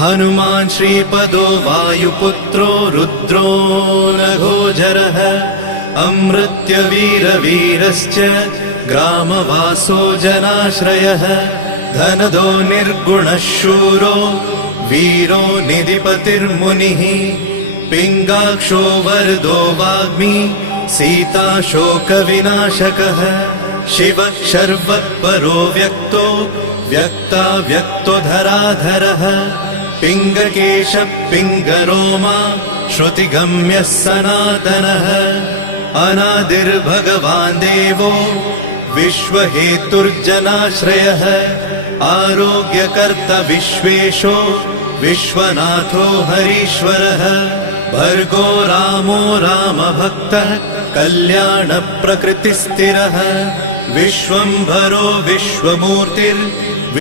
हनुमान् श्रीपदो वायुपुत्रो रुद्रो नघोजरः अमृत्यवीरवीरश्च ग्रामवासो जनाश्रयः धनदो निर्गुणः शूरो वीरो निधिपतिर्मुनिः पिङ्गाक्षो वरदो वाग्मी सीताशोकविनाशकः शिवः शर्वत्परो व्यक्तो व्यक्तो धराधरः पिङ्गकेशः पिङ्गरोमा श्रुतिगम्यः सनातनः अनादिर्भगवान् देवो विश्वहेतुर्जनाश्रयः आरोग्यकर्ता विश्वेशो विश्वनाथो हरीश्वरः भर्गो रामो रामभक्तः कल्याणप्रकृतिस्थिरः विश्वम्भरो विश्वमूर्तिर्विश्वरूपो